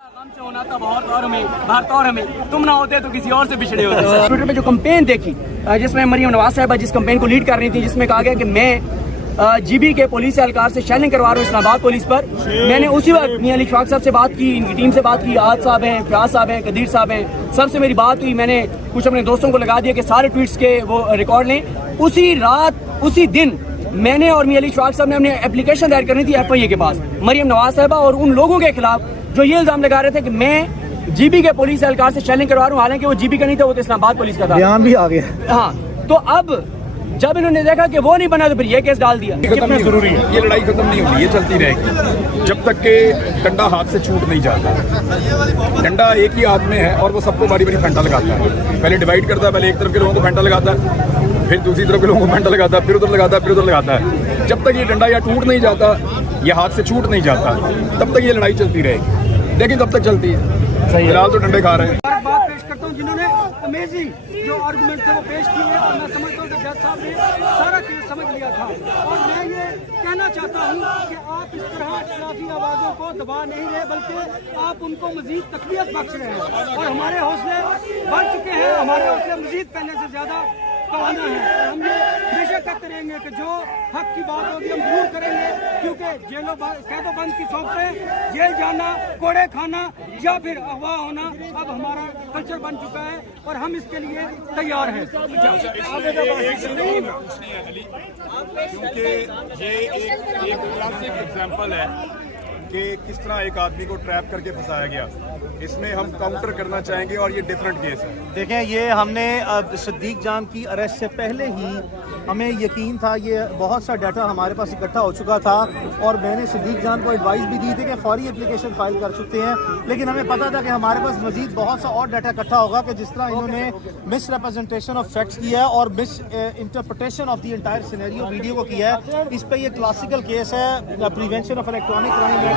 हम से होना था भारत और हमें तुम ना होते तो किसी और से बिछड़े होते। ट्विटर पे जो कैंपेन देखी जिसमें मरियम नवाज साहिबा जिस कैंपेन को लीड कर रही थी, जिसमें कहा गया कि मैं जीबी के पुलिस एहलकार से शेलिंग करवा रहा हूँ इस्लामाबाद पुलिस पर, मैंने उसी वक्त मियां अली शफाक साहब से बात की, इनकी टीम से बात की, आज साहब हैं, फयाज साहब हैं, कदीर साहब हैं, सबसे मेरी बात हुई। मैंने कुछ अपने दोस्तों को लगा दिया कि सारे ट्वीट्स के वो रिकॉर्ड लें। उसी रात उसी दिन मैंने और मियां अली शफाक साहब ने अपनी एप्लीकेशन दायर करनी थी FIA के पास मरियम नवाज साहिबा और उन लोगों के खिलाफ जो ये इल्जाम लगा रहे थे कि मैं जीबी के पुलिस एहलकार से शेलिंग करवा रहा हूँ, हालांकि वो जीबी का नहीं था, वो तो इस्लामाबाद पुलिस का था। बयान भी आ गया। हाँ, तो अब जब इन्होंने देखा कि वो नहीं बना तो फिर ये केस डाल दिया। खत्म जरूरी है, ये लड़ाई खत्म नहीं होगी, ये चलती रहेगी जब तक के डंडा हाथ से छूट नहीं जाता। डंडा एक ही हाथ में है और वो सबको बारी बारी फंटा लगाता है। पहले डिवाइड करता है, पहले एक तरफ के लोगों को फंटा लगाता है, फिर दूसरी तरफ के लोगों को फंटा लगाता है, फिर उधर लगाता है, फिर उधर लगाता है। जब तक ये डंडा या टूट नहीं जाता, ये हाथ से छूट नहीं जाता, तब तक ये लड़ाई चलती रहेगी। लेकिन तब तक चलती है, फिलहाल तो डंडे खा रहे हैं। बात पेश करता हूँ जिन्होंने अमेजिंग जो आर्गुमेंट थे वो पेश किए और मैं समझता हूँ कि जज साहब ने सारा केस समझ लिया था। और मैं ये कहना चाहता हूँ कि आप इस तरह इख्तिलाफी आवाज़ों को दबा नहीं रहे, बल्कि आप उनको मजीद तक़वियत बख्श रहे हैं और हमारे हौसले बढ़ चुके हैं, हमारे हौसले मजीद पहले से ज़्यादा तवाना है। और हम ये हमेशा करते रहेंगे कि जो हक की बात होगी हम जरूर करेंगे, क्योंकि जेलों कैदों बंद की सौंपें, जेल जाना, कोड़े खाना या फिर अगवा होना अब हमारा कल्चर बन चुका है और हम इसके लिए तैयार हैं। क्योंकि ये एक क्लासिक एग्जाम्पल है कि किस तरह एक आदमी को ट्रैप करके फंसाया गया। इसमें हम काउंटर करना चाहेंगे और ये डिफरेंट केस है। देखें, ये हमने सिद्दीक जान की अरेस्ट से पहले ही हमें यकीन था, ये बहुत सा डाटा हमारे पास इकट्ठा हो चुका था और मैंने सिद्दीक जान को एडवाइस भी दी थी कि फौरी एप्लीकेशन फाइल कर चुके हैं। लेकिन हमें पता था कि हमारे पास मजीद बहुत सा और डाटा इकट्ठा होगा कि जिस तरह इन्होंने मिस रिप्रेजेंटेशन ऑफ फैक्ट्स किया है और miss interpretation of the entire scenario video को किया है। इस पर ये क्लासिकल केस है, prevention of electronic crime act.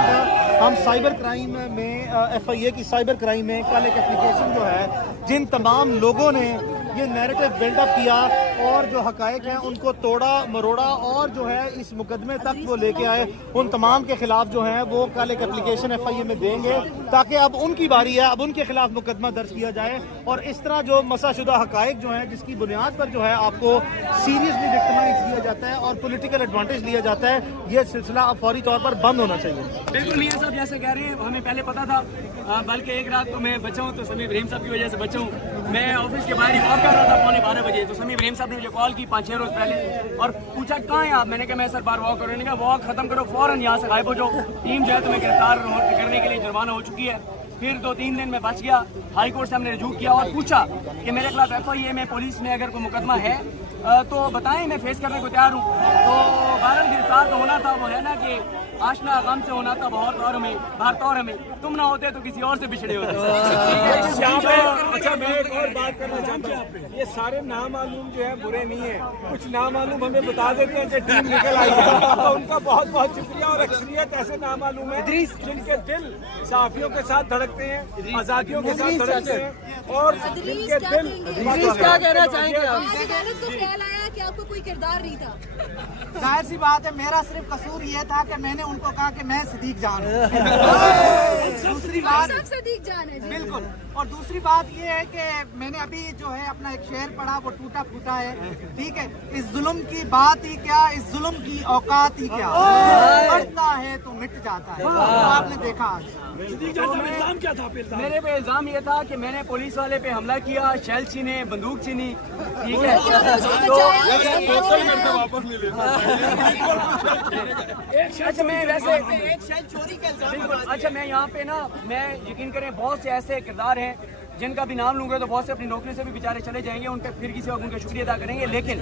हम साइबर क्राइम में FIA की साइबर क्राइम में कल एक एप्लीकेशन जो है, जिन तमाम लोगों ने ये नैरेटिव बिल्डअप किया और जो हकायक हैं उनको तोड़ा मरोड़ा और जो है इस मुकदमे तक वो लेके आए, उन तमाम के खिलाफ जो है वो कल एक एप्लीकेशन FIA में देंगे ताकि अब उनकी बारी है, अब उनके खिलाफ मुकदमा दर्ज किया जाए। और इस तरह जो मसाशुदा हकायक जो है जिसकी बुनियाद पर जो है आपको सीरियसली विक्टिमाइज किया जाता है और पॉलिटिकल एडवांटेज लिया जाता है, ये सिलसिला अब फौरी तौर पर बंद होना चाहिए। बिल्कुल मियां साहब जैसे कह रहे हैं, हमें पहले पता था, बल्कि एक रात तो मैं बचा हूँ तो समीर इब्राहिम साहब की वजह से बचा हूँ। मैं ऑफिस के बाहर ही वॉक कर रहा था 12:15 बजे, तो समीर इब्राहिम साहब ने मुझे कॉल की 5-6 रोज पहले और पूछा कहाँ हैं आप। मैंने कहा मैं सर बाहर वॉक कर रहा हूँ। कहा वॉक खत्म करो, फौरन यहाँ से गायब हो जाओ, टीम जो है तुम्हें गिरफ्तार करने के लिए जुर्माना हो चुकी है। फिर 2-3 दिन में बच गया, हाई कोर्ट से हमने रजू किया और पूछा कि मेरे खिलाफ FIA में पुलिस में अगर कोई मुकदमा है तो बताएं, मैं फेस करने को तैयार हूँ। तो बहरहाल गिरफ्तार तो होना था, वो है ना कि आशना गम से होना था भारत और हमें तुम ना होते तो किसी और से बिछड़े होते। अच्छा, मैं एक और बात करना चाहता हूँ, ये सारे नामालूम जो है बुरे नहीं है, कुछ नामालूम हमें बता देते हैं कि टीम निकल आई है, तो उनका बहुत बहुत शुक्रिया। और अक्सरियत ऐसे नामालूम है जिनके दिल सहाफियों के साथ धड़कते हैं, आजादियों के साथ धड़कते हैं और जिनके दिल क्या कहना चाहेंगे कि आपको कोई किरदार नहीं था। जाहिर सी बात है, मेरा सिर्फ कसूर ये था कि मैंने उनको कहा कि मैं सिद्दीक जान हूँ। दूसरी बात सिद्दीक जान है बिल्कुल, और दूसरी बात ये है कि मैंने अभी जो है अपना एक शेर पढ़ा, वो टूटा फूटा है, ठीक है। इस जुल्म की बात ही क्या, इस जुल्म की औकात ही क्या, बढ़ता है तो मिट जाता है। तो आपने देखा आज क्या था मेरे पे इल्जाम ये था कि मैंने पुलिस वाले पे हमला किया, शेल छीने, बंदूक छीनी, ठीक है। अच्छा मैं वैसे बिल्कुल, अच्छा मैं यहाँ पे ना, मैं यकीन करें बहुत से ऐसे किरदार हैं जिनका भी नाम लूंगा तो बहुत से अपनी नौकरी से भी बेचारे चले जाएंगे, उन पर फिर किसी वक्त उनका शुक्रिया अदा करेंगे। लेकिन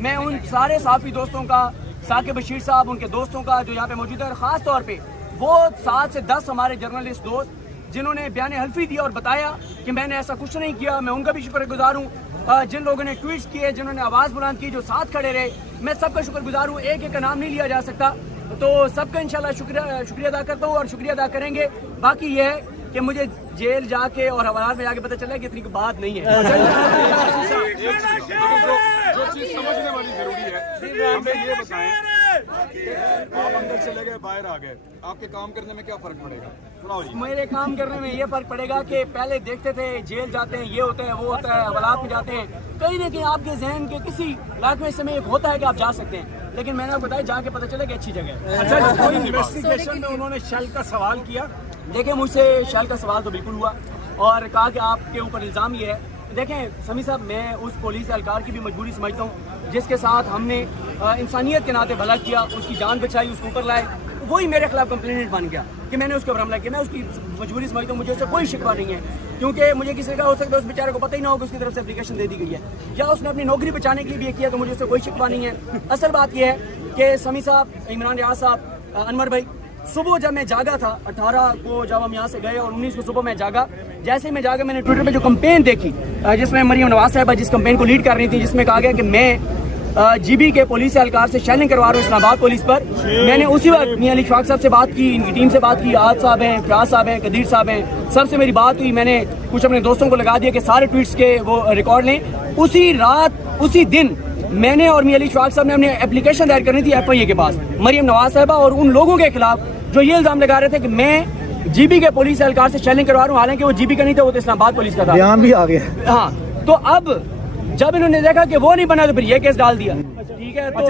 मैं उन सारे साफी दोस्तों का, साकिब बशीर साहब, उनके दोस्तों का जो यहाँ पे मौजूद है, और ख़ास तौर पे वो 7 से 10 हमारे जर्नलिस्ट दोस्त जिन्होंने बयान हल्फी दिया और बताया कि मैंने ऐसा कुछ नहीं किया, मैं उनका भी शुक्रगुजार हूँ। जिन लोगों ने ट्वीट्स किए, जिन्होंने आवाज़ बुलंद की, जो साथ खड़े रहे, मैं सबका शुक्रगुजार हूँ। एक एक का नाम नहीं लिया जा सकता, तो सबका इंशाल्लाह शुक्रिया अदा करता हूँ और शुक्रिया अदा करेंगे। बाकी ये है कि मुझे जेल जाके और हवालात में जाके पता चला कि इतनी बात नहीं है। जो चीज समझने वाली जरूरी है, हमें ये बताएं आप अंदर चले गए, बाहर आ गए, आपके काम करने में क्या फर्क पड़ेगा? सुनाओ जी। मेरे काम करने में ये फर्क पड़ेगा कि पहले देखते थे जेल जाते हैं, ये होता है, वो होता है, हवालात में जाते हैं, कहीं ना कहीं आपके जहन के किसी इलाके में समय एक होता है कि आप जा सकते हैं, लेकिन मैंने आपको बताया जाके पता चला कि अच्छी जगह है। अच्छा, कोई इन्वेस्टिगेशन में उन्होंने शेल का सवाल किया? देखिए, मुझसे शेल का सवाल तो बिल्कुल हुआ और कहा कि आपके ऊपर इल्ज़ाम ये है। देखें समी साहब, मैं उस पुलिस एहलकार की भी मजबूरी समझता हूँ जिसके साथ हमने इंसानियत के नाते भला किया, उसकी जान बचाई, उसको ऊपर लाए, वही मेरे खिलाफ कंप्लेंट बन गया कि मैंने उसके ऊपर हमला किया। मैं उसकी मजबूरी समझता हूँ, मुझे उससे कोई शिकवा नहीं है, क्योंकि मुझे किसी का हो सकता है उस बेचारे को पता ही ना हो कि उसकी तरफ से एप्लीकेशन दे दी गई है, या उसने अपनी नौकरी बचाने के लिए भी ये किया, तो मुझे उससे कोई शिकवा नहीं है। असल बात यह है कि समी साहब, इमरान रियाज साहब, अनवर भाई, सुबह जब मैं जागा था 18 को जब हम यहाँ से गए और 19 को सुबह मैं जागा, जैसे ही मैं जागा मैंने ट्विटर पे जो कैंपेन देखी जिसमें मरियम नवाज साहिबा जिस कैंपेन को लीड कर रही थी, जिसमें कहा गया कि मैं जीबी के पुलिस एहलकार से शेलिंग करवा रहा हूँ इस्लामाबाद पुलिस पर, मैंने उसी वक्त मियां अली इशफाक साहब से बात की, इनकी टीम से बात की, आज साहब हैं, फराज साहब हैं, कदीर साहब हैं, सबसे मेरी बात हुई। मैंने कुछ अपने दोस्तों को लगा दिया कि सारे ट्वीट्स के वो रिकॉर्ड लें। उसी रात उसी दिन मैंने और मियां अली इशफाक साहब ने अपने एप्लीकेशन दायर करनी थी FIA के पास मरियम नवाज साहिबा और उन लोगों के खिलाफ जो ये इल्जाम लगा रहे थे कि मैं जीबी के पुलिस एहलकार से शेलिंग करवा रहा हूँ, हालांकि वो जीबी का नहीं था, वो तो इस्लामाबाद पुलिस का था। बयान भी आ गया। हाँ, तो अब जब इन्होंने देखा कि वो नहीं बना तो फिर ये केस डाल दिया। ठीक है, तो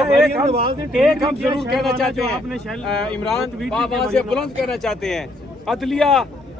एक हम जरूर कहना चाहते हैं, इमरान बाबा से बुलंद कहना चाहते हैं, अदलिया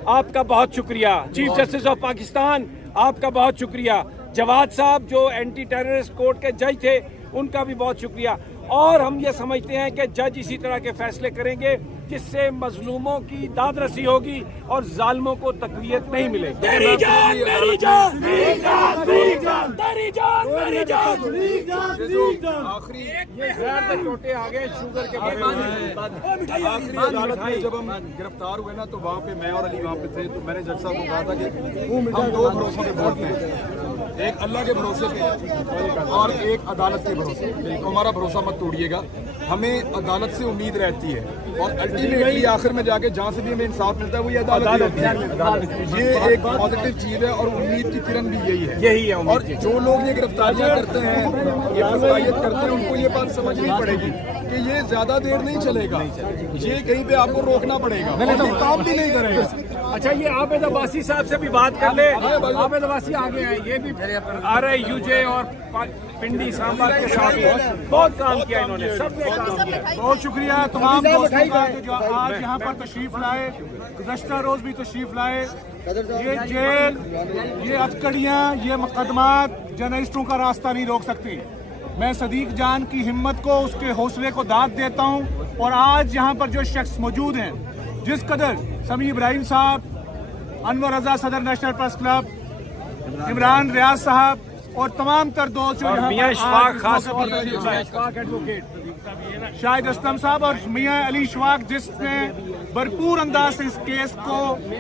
आपका बहुत शुक्रिया, चीफ जस्टिस ऑफ पाकिस्तान आपका बहुत शुक्रिया, जवाद साहब जो एंटी टेररिस्ट कोर्ट के जज थे उनका भी बहुत शुक्रिया, और हम ये समझते हैं कि जज इसी तरह के फैसले करेंगे जिससे मजलूमों की दादरसी होगी और जालिमों को तकवीत नहीं मिलेगी। तेरी जान मेरी जान, तेरी जान मेरी जान, तेरी जान मेरी जान, आखिरी ये जहर के टोटे आ गए शुगर के आखिरी अदालत में जब हम गिरफ्तार हुए ना, तो वहाँ पे मैं और अली वहाँ पे थे, तो मैंने जज साहब को कहा था कि हम दो भरोसों पे बोलते हैं, एक अल्लाह के भरोसे पे और एक अदालत के भरोसे पे। तो हमारा भरोसा मत तोड़िएगा, हमें अदालत से उम्मीद रहती है और अल्टीमेटली आखिर में जाके जहाँ से भी हमें इंसाफ मिलता है वो ये अदालत ही होती है। ये एक पॉजिटिव चीज़ है और उम्मीद की किरण भी यही है। और जो लोग ये गिरफ्तारियाँ करते हैं, ये फसाइयत करते हैं, उनको ये बात समझनी पड़ेगी कि ये ज्यादा देर नहीं चलेगा, ये कहीं पे आपको रोकना पड़ेगा, ये काम भी नहीं करेगा। अच्छा, ये आबिद अब्बासी साहब से भी बात कर ले। आबिद अब्बासी आगे हैं, ये भी RIUJ और पिंडी सांबा के साथ बहुत काम किया इन्होंने, सबने काम किया। बहुत शुक्रिया तमाम दोस्तों का जो आज यहाँ पर तशरीफ लाए, गुज़श्ता रोज भी तशरीफ लाए। ये जेल, ये अटकड़ियाँ, ये मुकदमात जर्नलिस्टों का रास्ता नहीं रोक सकती। मैं सदीक जान की हिम्मत को, उसके हौसले को दाद देता हूँ। और आज यहाँ पर जो शख्स मौजूद हैं, जिस कदर समी इब्राहिम साहब, अनवर रजा सदर national press club, Imran Riaz साहब और तमाम तर दोस्त जो मियां इशफाक खास तौर शाहिद असलम साहब और मियां अली इशफाक, जिसने भरपूर अंदाज से इस केस को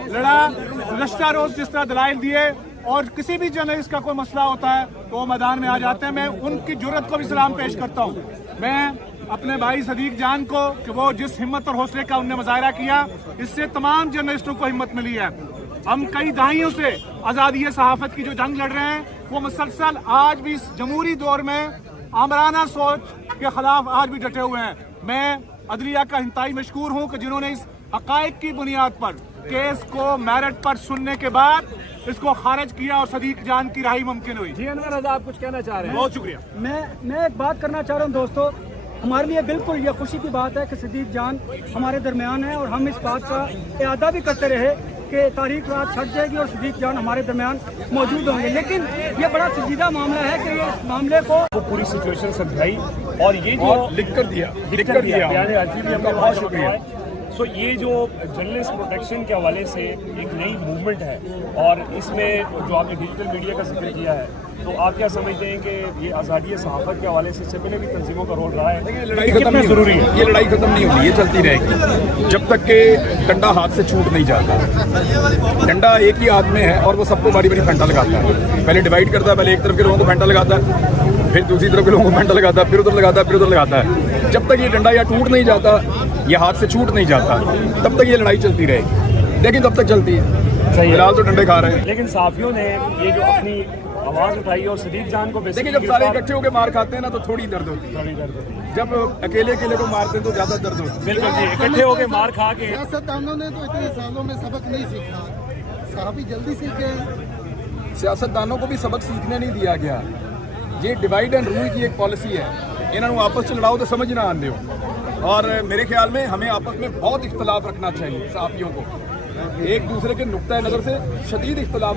लड़ा, गुज़श्ता रोज जिस तरह दलाइल दिए, और किसी भी जर्नलिस्ट का कोई मसला होता है तो वो मैदान में आ जाते हैं। मैं उनकी जुर्रत को भी सलाम पेश करता हूँ। मैं अपने भाई सदीक जान को कि वो जिस हिम्मत और हौसले का उनने मुजाहरा किया, इससे तमाम जर्नलिस्टों को हिम्मत मिली है। हम कई दहाइयों से आज़ादी सहाफ़त की जो जंग लड़ रहे हैं, वो मुसलसल आज भी इस जमहूरी दौर में आमराना सोच के खिलाफ आज भी डटे हुए हैं। मैं अदलिया का इंतहाई मशकूर हूँ कि जिन्होंने इस हक़ाइक़ की बुनियाद पर केस को मेरिट पर सुनने के बाद इसको खारिज किया और सदीक जान की रहाई मुमकिन हुई। जी अनवर रज़ा, आप कुछ कहना चाह रहे हैं? बहुत शुक्रिया। मैं एक बात करना चाह रहा हूँ दोस्तों, हमारे लिए बिल्कुल ये खुशी की बात है कि सदीक जान हमारे दरमियान है, और हम इस बात का इरादा भी करते रहे कि तारीख रात छट जाएगी और सदीक जान हमारे दरमियान मौजूद होंगे। लेकिन ये बड़ा संजीदा मामला है कि ये इस मामले को पूरी सिचुएशन समझाई और ये जो लिख कर दिया बहुत शुक्रिया। सो ये जो जर्नलिस्ट प्रोटेक्शन के हवाले से एक नई मूवमेंट है, और इसमें जो आपने डिजिटल मीडिया का जिक्र किया है, तो आप क्या समझते हैं कि ये आज़ादी सहाफ़त के हवाले से इससे पहले भी तंजीमों का रोल रहा है? लड़ाई खत्म नहीं जरूरी है, ये लड़ाई खत्म नहीं होगी, ये चलती रहेगी जब तक के डंडा हाथ से छूट नहीं जाता। डंडा एक ही हाथ में है और वो सबको बारी बारी फंटा लगाता है। पहले डिवाइड करता है, पहले एक तरफ के लोगों को फंटा लगाता है, फिर दूसरी तरफ के लोगों को फंटा लगाता है, फिर उधर लगाता है, फिर उधर लगाता है। जब तक ये डंडा या टूट नहीं जाता, ये हाथ से छूट नहीं जाता, तब तक ये लड़ाई चलती रहेगी। लेकिन तब तक चलती है। फिलहाल तो डंडे खा रहे हैं। लेकिन साफियों ने ये जो अपनी आवाज़ उठाई और सदीक जान को देखिए, जब सारे इकट्ठे होकर मार खाते हैं ना, तो थोड़ी दर्द होती है। जब अकेले अकेले को मारते हैं तो ज्यादा दर्द होता है। बिल्कुल जी, इकट्ठे होके मार खा के सियासतदानों ने तो इतने सालों में सबक नहीं सीखा, सहाबी जल्दी सीख गए। सियासतदानों को भी सबक सीखने नहीं दिया गया। ये डिवाइड एंड रूल की एक पॉलिसी है, इन्होंने आपस में लड़ाओ तो समझ ना आने हो। और मेरे ख्याल में हमें आपस में बहुत इख्तलाफ रखना चाहिए, सहाफियों को एक दूसरे के नुक्ता नज़र से शदीद इख्तलाफ